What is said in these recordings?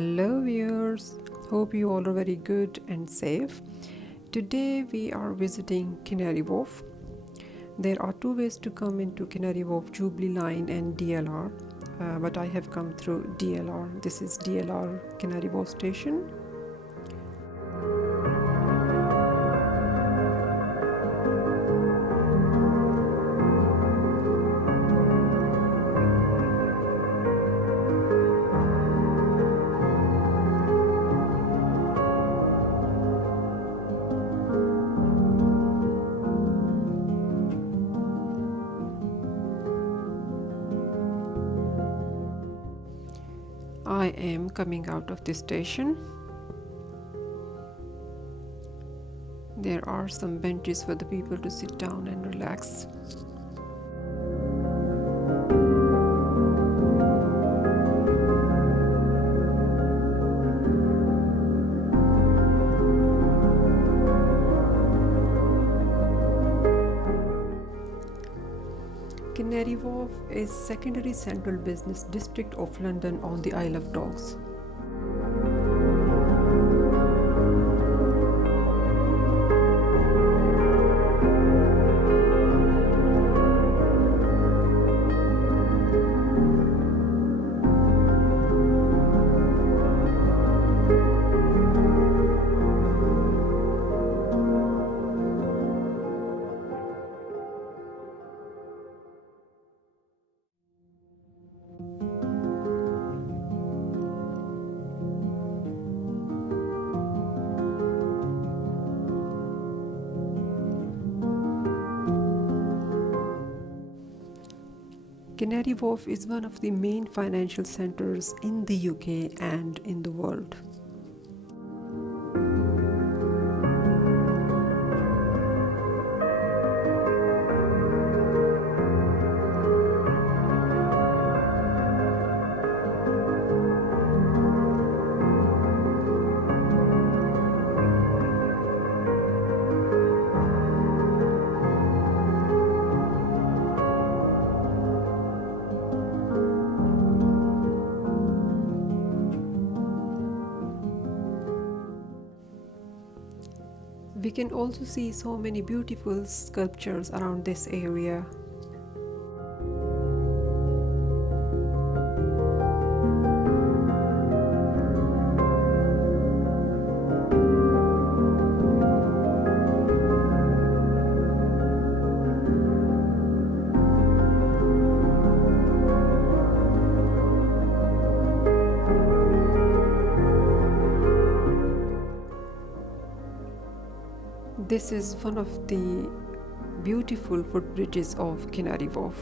Hello viewers, hope you all are very good and safe. Today we are visiting Canary Wharf. There are two ways to come into Canary Wharf, Jubilee Line and DLR, but I have come through DLR. This is DLR Canary Wharf station. I am coming out of this station. There are some benches for the people to sit down and relax. Canary Wharf is secondary central business district of London on the Isle of Dogs. Canary Wharf is one of the main financial centres in the UK and in the world. We can also see so many beautiful sculptures around this area. This is one of the beautiful footbridges of Canary Wharf.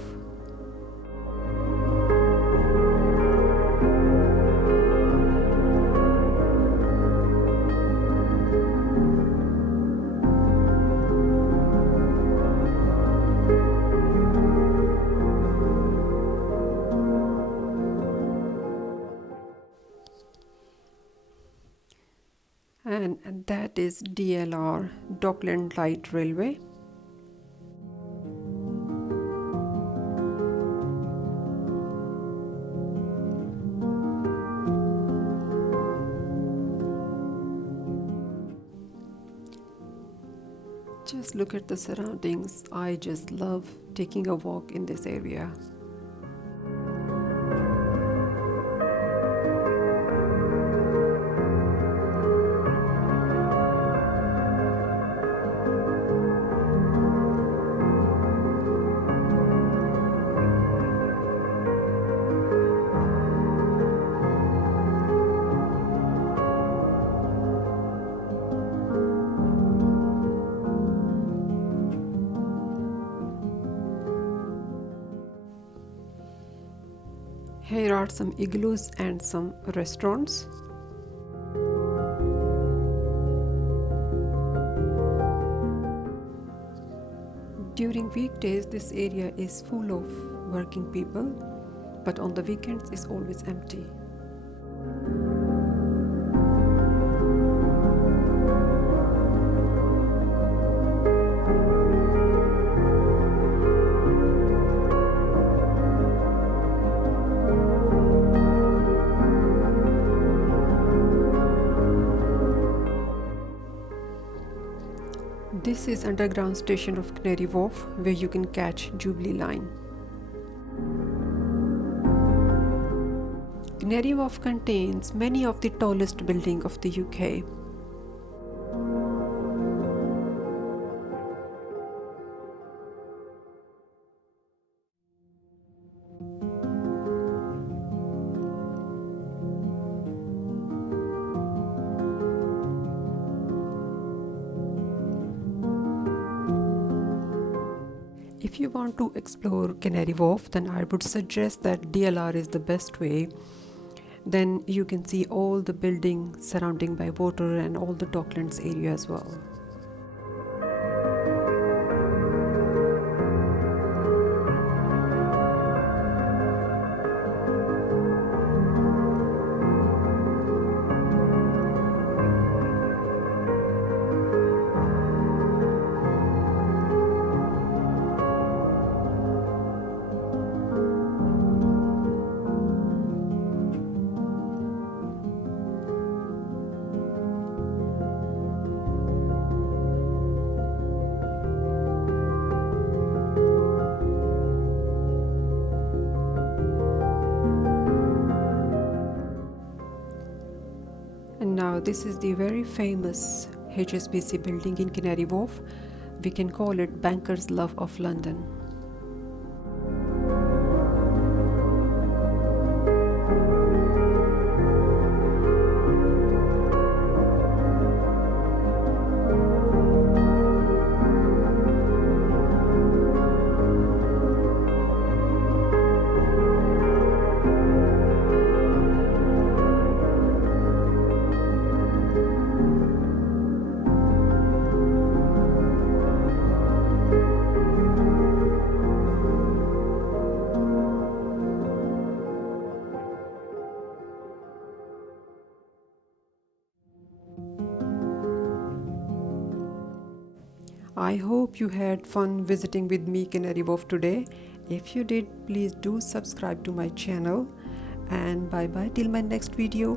And that is DLR, Docklands Light Railway. Just look at the surroundings. I just love taking a walk in this area. Here are some igloos and some restaurants. During weekdays, this area is full of working people, but on the weekends it's always empty. This is underground station of Canary Wharf, where you can catch Jubilee line. Canary Wharf contains many of the tallest buildings of the UK. If you want to explore Canary Wharf, then I would suggest that DLR is the best way. Then you can see all the buildings surrounding by water and all the Docklands area as well. And now this is the very famous HSBC building in Canary Wharf. We can call it Banker's Love of London. I hope you had fun visiting with me Canary Wharf today. If you did, please do subscribe to my channel, and bye bye till my next video.